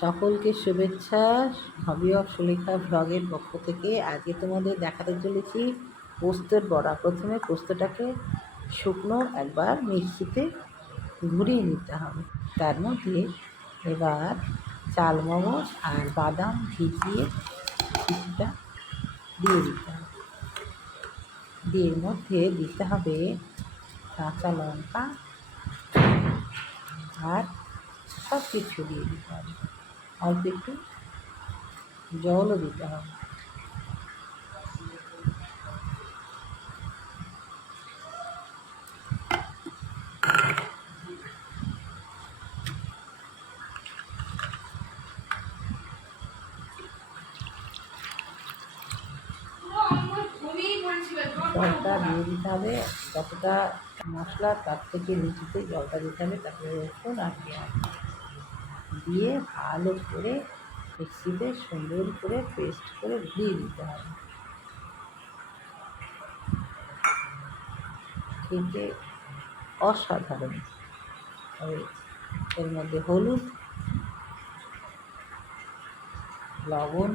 সকলকে শুভেচ্ছা। Hobby of Sulekha ব্লগের পক্ষ থেকে আজকে তোমাদের দেখাতে চলেছি পোস্তের বড়া। প্রথমে পোস্তটাকে শুকনো একবার মিক্সিতে ঘুরিয়ে নিতে হবে। তার মধ্যে এবার চালমগজ আর বাদাম ভিজিয়ে কিছুটা দিয়ে দিতে হবে। দিয়ে এর মধ্যে দিতে হবে কাঁচা লঙ্কা আর সব কিছু দিয়ে দিতে হবে। অল্প একটু জলও দিতে হবে। জলটা দিয়ে দিতে হবে, যতটা মশলা তার থেকে নিচুতে জলটা দিতে হবে। তারপরে রসুন আর পেঁয়াজ দিয়ে ভালো করে মিক্সিতে সুন্দর করে পেস্ট করে দিয়ে দিতে হবে। খেতে অসাধারণ। এর মধ্যে হলুদ, লবণ,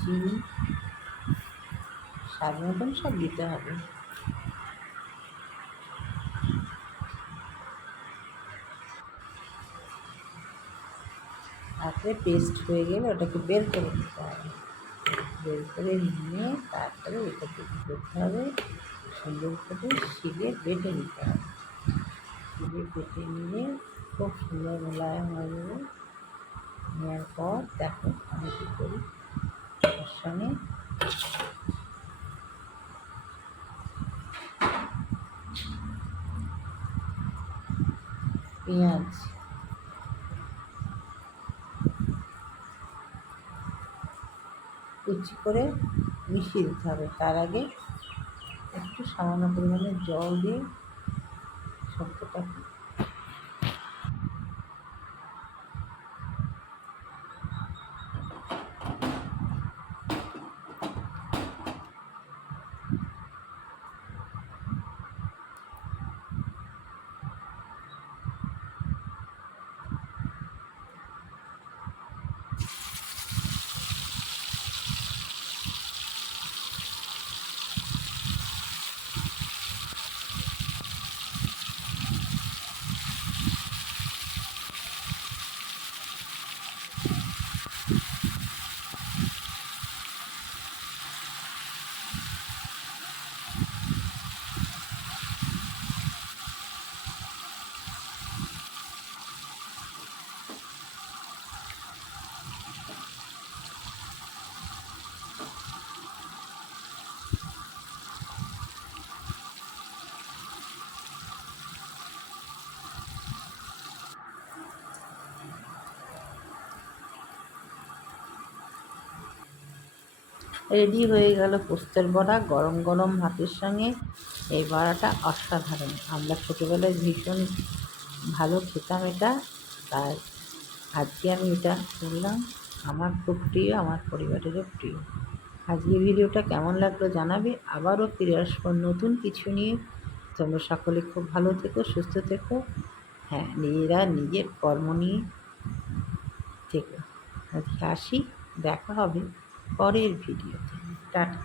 চিনি, স্বাদ মতন সব দিতে হবে। তারপরে পেস্ট হয়ে গেলে ওটাকে বের করে নিতে হবে। বের করে নিয়ে তারপরে ওটাকে কী করতে হবে, সুন্দর করে শিলে বেটে নিতে হবে। শিলে বেটে নিয়ে খুব সুন্দর মোলায়েম হয়ে যাবে। নেওয়ার পর দেখো আমি কী করি, ওর সঙ্গে পেঁয়াজ কুচি করে মিশিয়ে দিতে হবে। তার আগে একটু সামান্য পরিমাণে জল দিয়ে সবটাকে রেডি হয়ে গেল পোস্তের বড়া। গরম গরম ভাতের সঙ্গে এই বড়াটা অসাধারণ। আমরা ছোটোবেলায় ভীষণ ভালো খেতাম এটা, তাই আজকে আমি এটা করলাম। আমার খুব প্রিয়, আমার পরিবারেরও প্রিয়। আজকে ভিডিওটা কেমন লাগলো জানাবে। আবারও ফিরে আসবো নতুন কিছু নিয়ে। তোমরা সকলে খুব ভালো থেকো, সুস্থ থেকো। হ্যাঁ, নিজেরা নিজের কর্ম নিয়ে থেকো। আজকে আসি, দেখা হবে পরের ভিডিওতে। টাটা।